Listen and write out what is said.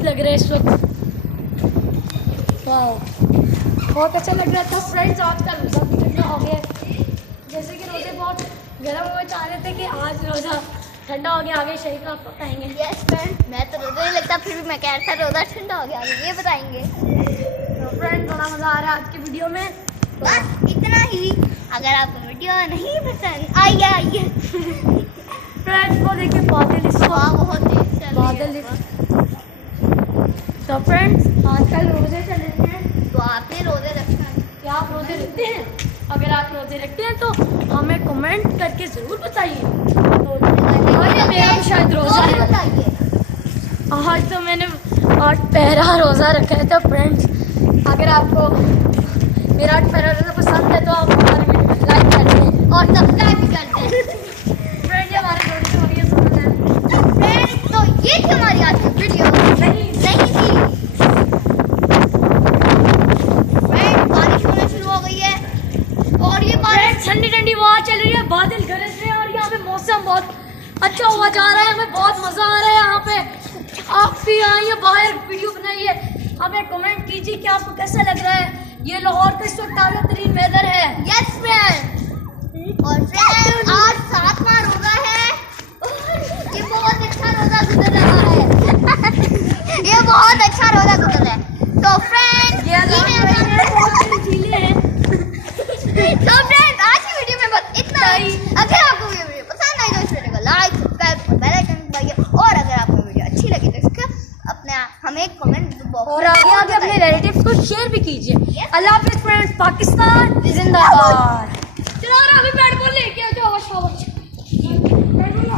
खूबसूरत लग रहे हैं इस वक्त। वाह, बहुत अच्छा लग रहा था फ्रेंड्स। आज का रोज़ा भी ठंडा हो गया। जैसे कि रोज़े बहुत गर्म हुए, चाह रहे थे कि आज रोज़ा ठंडा हो गया, आगे शहीद का बताएंगे। यस फ्रेंड, मैं तो रोज़ा नहीं लगता, फिर भी मैं कह रहा था रोज़ा ठंडा हो गया, आगे ये बताएंगे। तो फ्रेंड्स बड़ा मज़ा आ रहा है आज की वीडियो में। बस इतना ही। अगर आपको वीडियो नहीं पसंद आइए फ्रेंड्स वो देखिए बादल, इस हवा वक्त बहुत तेज चल रही बादल। है। तो फ्रेंड्स आजकल रोज़े चल रहे हैं। तो आपने रोज़े रखना है? क्या आप रोज़े रखते हैं? अगर आप रोज़े रखते हैं तो हमें कमेंट करके ज़रूर बताइए। तो आज मेरा भी शायद रोज़ा है। बताइए। आज तो मैंने आज पहला रोज़ा रखा है। तो फ्रेंड्स अगर आपको मेरा आज पहला रोज़ा पसंद है तो आप हमारे वीडियो को लाइक कर दें और सब्सक्राइब भी कर दें। फ्रेंड्स। ये हमारे रोज़े हो रही है समझ है। फ्रेंड्स तो ये थी हमारी आज की वीडियो। नहीं थी फ्रेंड, बारिश होना शुरू हो गई है और ये बारिश फ्रेंड्स ठंडी ठंडी हवा चल रही है, बादल गरज रहे हैं और यहाँ पे मौसम बहुत अच्छा हुआ जा रहा है। हमें बहुत मज़ा आ रहा है यहाँ पे। आप भी आइए बाहर वीडियो बनाइए, हमें कमेंट कीजिए कि आपको कैसा लग रहा है। ये लाहौर का इस वक्त ताज़ा तरीन वेदर है। Yes friend. और फ्रेंड आज 7वां रोजा है। ये बहुत अच्छा रोजा गुजर रहा है। ये बहुत अच्छा रोजा गुजर रहा है। तो फ्रेंड ये झीलें हैं। तो फ्रेंड आज की वीडियो में बस इतना ही। अगर आपको ये वीडियो पसंद आई तो इस वीडियो को लाइक, सब्सक्राइब और बेल आइकन दबाइए। और अगर आपको वीडियो अच्छी लगी तो इसका अपने हमें कमेंट और आगे आगे अपने रिलेटिव्स को शेयर भी कीजिए। अल्लाह हाफिज़ फ्रेंड्स। पाकिस्तान जिंदाबाद। चलो अभी बैट बॉल लेके आ जाओ।